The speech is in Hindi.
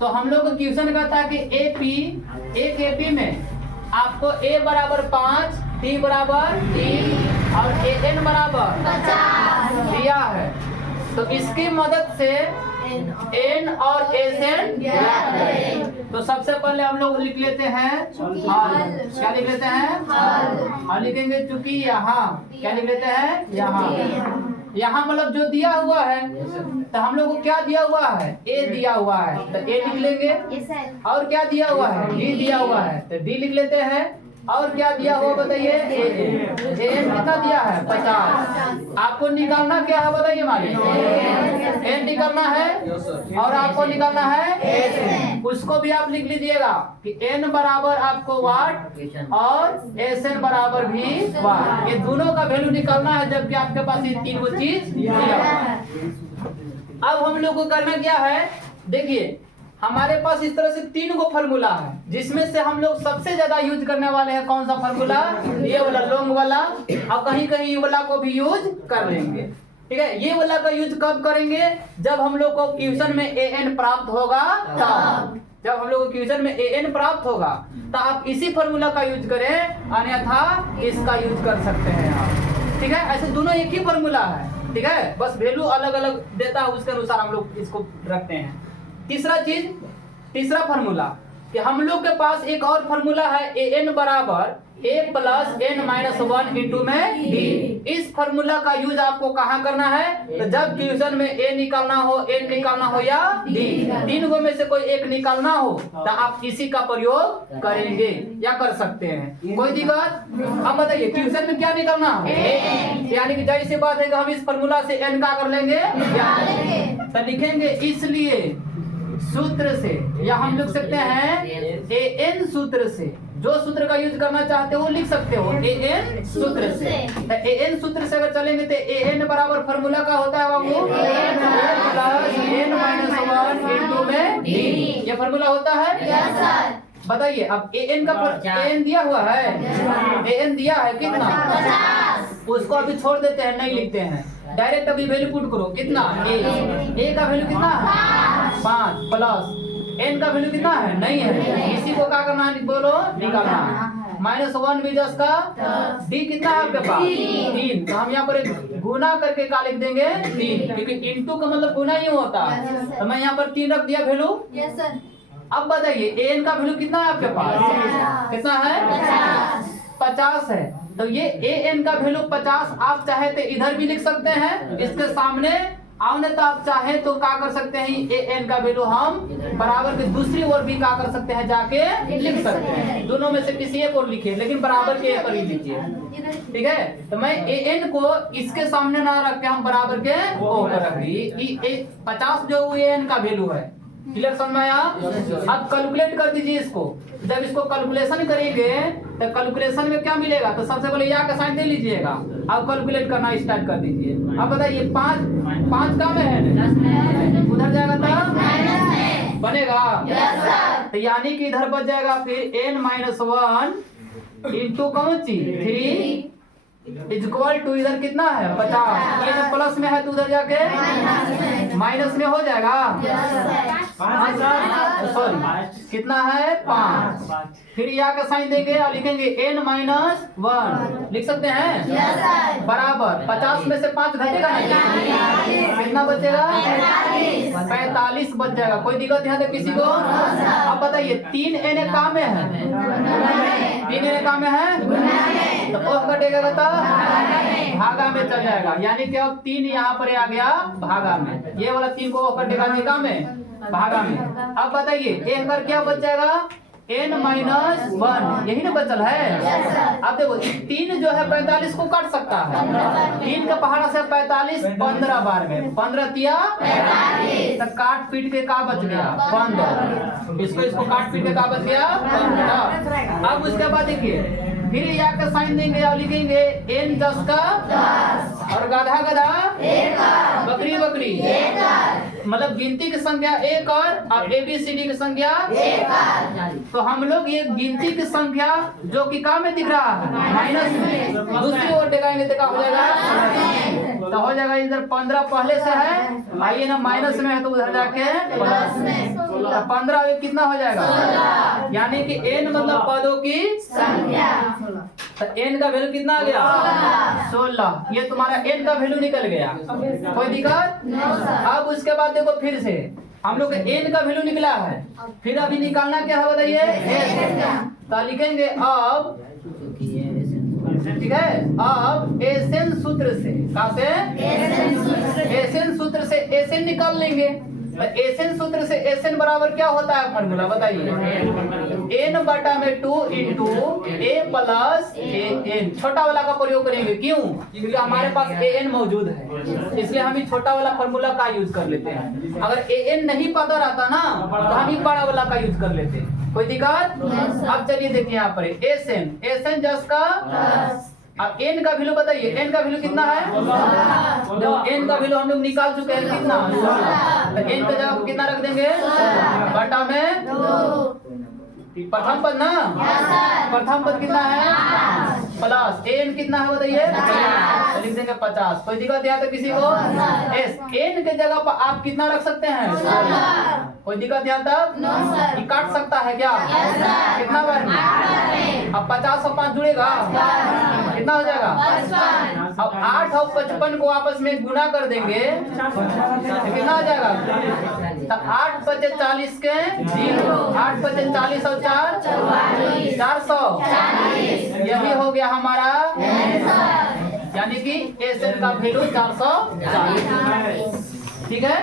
तो हम लोग को क्वेश्चन का था कि एक एपी में आपको a बराबर 5, t बराबर 3 और an बराबर 50 दिया है। तो इसकी मदद से n और sn ज्ञात करें। तो सबसे पहले हम लोग लिख लेते हैं हल। क्या लिख लेते हैं? हल लिखेंगे चूंकि यहाँ क्या लिख लेते हैं? यहाँ मतलब जो दिया हुआ है, तो हम लोग को क्या दिया हुआ है? a दिया हुआ है, तो a लिख लेंगे। और क्या दिया हुआ है? d दिया हुआ है, तो d लिख लेते हैं। और क्या दिया हुआ बताइए? एन कितना दिया है? 50। आपको निकालना क्या है बताइए मालिक? एन निकालना है और आपको निकालना है एस। उसको भी आप लिख लीजिएगा कि एन बराबर आपको वाट और एस एन बराबर भी वाट। ये दोनों का वैल्यू निकालना है, जबकि आपके पास ये तीन चीज दिया हुआ है। अब हम लोग को करना क्या है? देखिए हमारे पास इस तरह से 3 गो फार्मूला है, जिसमें से हम लोग सबसे ज्यादा यूज करने वाले हैं कौन सा फार्मूला? ये वाला लॉन्ग वाला, और कहीं कहीं ये वाला को भी यूज कर लेंगे। ठीक है, ये वाला का यूज कब करेंगे? जब हम लोग को क्वेश्चन में an प्राप्त होगा तब। जब हम लोग को क्वेश्चन में an प्राप्त होगा तो आप इसी फार्मूला का यूज करें, अन्यथा इसका यूज कर सकते हैं आप। ठीक है, ऐसे दोनों एक ही फार्मूला है। ठीक है, बस वैल्यू अलग अलग देता है, उसके अनुसार हम लोग इसको रखते हैं। तीसरा फार्मूला कि हम लोग के पास एक और फार्मूला है an बराबर a plus n minus 1 into में d। इस फार्मूला का यूज आपको कहाँ करना है? तो जब क्वेश्चन में a निकालना हो, n निकालना हो या d, तीन गो में से कोई एक निकालना हो तो आप इसी का प्रयोग करेंगे या कर सकते हैं। कोई दिक्कत? अब बताइए क्वेश्चन में क्या निकालना है? यानी कि जैसी बात है कि हम इस फार्मूला से n का कर लेंगे तो लिखेंगे, इसलिए सूत्र से, या हम लिख सकते हैं an सूत्र से। जो सूत्र का यूज करना चाहते हो लिख सकते हो an सूत्र से। तो an सूत्र से अगर चलेंगे तो an बराबर फार्मूला का होता है बाबू प्लस n माइनस 1 इंटू में d। ये फार्मूला होता है। बताइए अब an का an दिया हुआ है, an दिया है कितना? 50। उसको अभी छोड़ देते हैं, नहीं लिखते हैं, डायरेक्ट अभी वैल्यू पुट करो। कितना? a का वैल्यू कितना है? 5 प्लस n का वैल्यू कितना है? नहीं है। इसी को क्या करना है? बोलो, निकालना है। माइनस 1 भी 10 का d कितना है आपके पास? 3। तो हम यहाँ पर गुना करके क्या लिख देंगे? 3, क्योंकि इंटू का मतलब गुना ही होता है। तो मैं यहाँ पर 3 रख दिया वैल्यू। अब बताइए an का वैल्यू कितना है आपके पास? कितना है? 50 है। तो ये an का वैल्यू 50 आप चाहे तो इधर भी लिख सकते हैं इसके सामने, और नहीं तो आप चाहे तो क्या कर सकते हैं an का वैल्यू हम बराबर के दूसरी ओर भी क्या कर सकते हैं, जाके लिख सकते हैं। दोनों में से किसी एक और लिखिए, लेकिन बराबर के पर ही लिखिए। ठीक है, तो मैं an को इसके सामने ना रख के हम बराबर के ओ पर रख दी। 50 जो an का वैल्यू है। क्लियर समझ में आया? अब कैलकुलेट कर दीजिए इसको। जब इसको कैलकुलेशन करेंगे तो कैलकुलेशन में क्या मिलेगा? तो सबसे पहले या का साइन दे लीजिएगा। अब कैलकुलेट करना स्टार्ट कर दीजिए। अब बताइए 5 का में है, उधर जाएगा तो बनेगा। तो यानी कि इधर बच जाएगा फिर n माइनस 1 इंटू कौन सी 3 इक्वल टू इधर कितना है 50। ये प्लस में है तो उधर जाके माइनस में हो जाएगा। सॉरी कितना है 5। फिर यहाँ का साइन देंगे और लिखेंगे n माइनस 1 लिख सकते हैं बराबर 50 में से 5 घटेगा ना, कितना बचेगा 45 बच जाएगा। कोई दिक्कत यहाँ तक किसी को? अब बताइए 3 n काम में है, 3 n काम में है तो ओ घटेगा तो भागा में चल जाएगा। यानी कि अब 3 यहाँ पर आ गया भागा में, ये वाला 3 को घटेगा निकाह में भागा में। अब बताइए एक कर क्या बच जाएगा n माइनस 1, यही ना बचल है। अब देखो 3 जो है 45 को काट सकता है। 3 का पहाड़ा से 45 15 बार में 15 तिया 45, तो काट पीट के का बच गया 15। इसको काट पीट के का बच गया 15। अब उसके बाद देखिए फिर यहाँ का साइन देंगे और लिखेंगे n 10 का 10 और गधा गधा 1 बकरी बकरी 1, मतलब गिनती की संख्या 1 और ABCD की संख्या 1। तो हम लोग ये गिनती की संख्या जो कि का में दिख रहा है माइनस में, दूसरी ओर टिकाएंगे तो क्या हो जाएगा। तो हो जाएगा इधर 15 पहले से है, आइए ना माइनस में है तो उधर जाके प्लस में। 15 अभी कितना हो जाएगा, यानी कि n मतलब पदों की संख्या। तो n का वैल्यू कितना आ गया 16। ये तुम्हारा n का वैल्यू निकल गया, कोई दिक्कत। अब उसके बाद देखो फिर से हम लोग n का वैल्यू निकला है, फिर अभी निकालना क्या है बताइए। तो लिखेंगे अब, ठीक है, अब एसएन सूत्र से, कहाँ से, एसएन सूत्र से एसएन निकाल लेंगे। तो एसएन सूत्र से एसएन बराबर क्या होता है फॉर्मूला बताइए, n बटा में 2 इंटू a प्लस an। छोटा वाला का प्रयोग करेंगे, क्यों, क्योंकि हमारे पास an मौजूद है, इसलिए हम ही छोटा वाला फॉर्मूला का यूज कर लेते हैं। अगर an नहीं पता रहता ना तो हम ही बड़ा वाला का यूज कर लेते, कोई दिक्कत। अब चलिए देखिए यहाँ पर एसएन जस का, अब n का वैल्यू बताइए, n का वैल्यू कितना है, देखो n का वैल्यू हम लोग निकाल चुके हैं कितना, तो n का जगह कितना रख देंगे, बटा में प्रथम पद ना, प्रथम पद कितना है प्लस n कितना है बताइए, तो लिख देंगे 50। कोई दिक्कत यहाँ तो किसी को, n के जगह पर आप कितना रख सकते हैं, कोई दिक्कत यहाँ तक, ये काट सकता है क्या, कितना बार में, अब 50 और 5 जुड़ेगा कितना हो जाएगा, अब 8 और 55 को आपस में गुना कर देंगे तो कितना हो जाएगा, तो 8 पचे 40 के 0, 8 पचे 40 और 4 400, यही हो गया हमारा, यानी कि एसएन का वैल्यू 440। ठीक है।